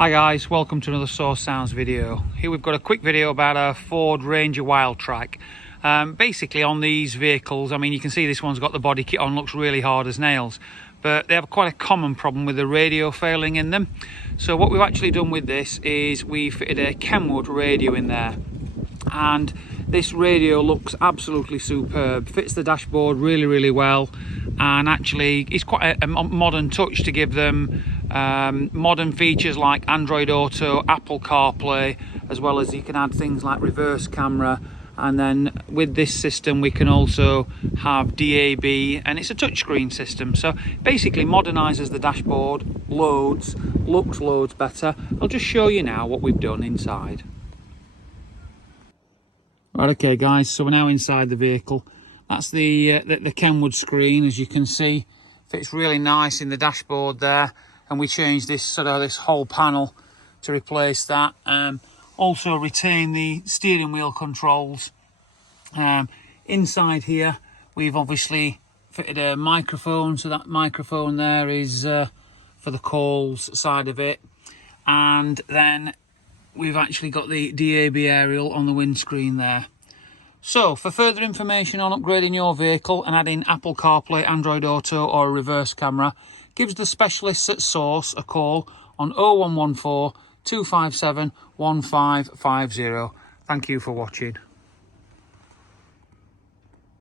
Hi guys, welcome to another Source Sounds video. Here we've got a quick video about a Ford Ranger Wildtrak. Basically on these vehicles, I mean you can see this one's got the body kit on, looks really hard as nails, but they have quite a common problem with the radio failing in them. So what we've actually done with this is we fitted a KENWOOD radio in there, and this radio looks absolutely superb, fits the dashboard really well, and actually it's quite a modern touch to give them modern features like Android Auto, Apple CarPlay, as well as you can add things like reverse camera. And then with this system we can also have DAB, and it's a touchscreen system, so basically modernizes the dashboard loads, looks loads better. I'll just show you now what we've done inside. Right, okay guys, so we're now inside the vehicle. That's the KENWOOD screen, as you can see, fits really nice in the dashboard there, and we changed this this whole panel to replace that. Also retain the steering wheel controls. Inside here we've obviously fitted a microphone, so that microphone there is for the calls side of it, and then we've actually got the DAB aerial on the windscreen there. So for further information on upgrading your vehicle and adding Apple CarPlay, Android Auto or a reverse camera, give the specialists at Source a call on 0114 257 1550. Thank you for watching.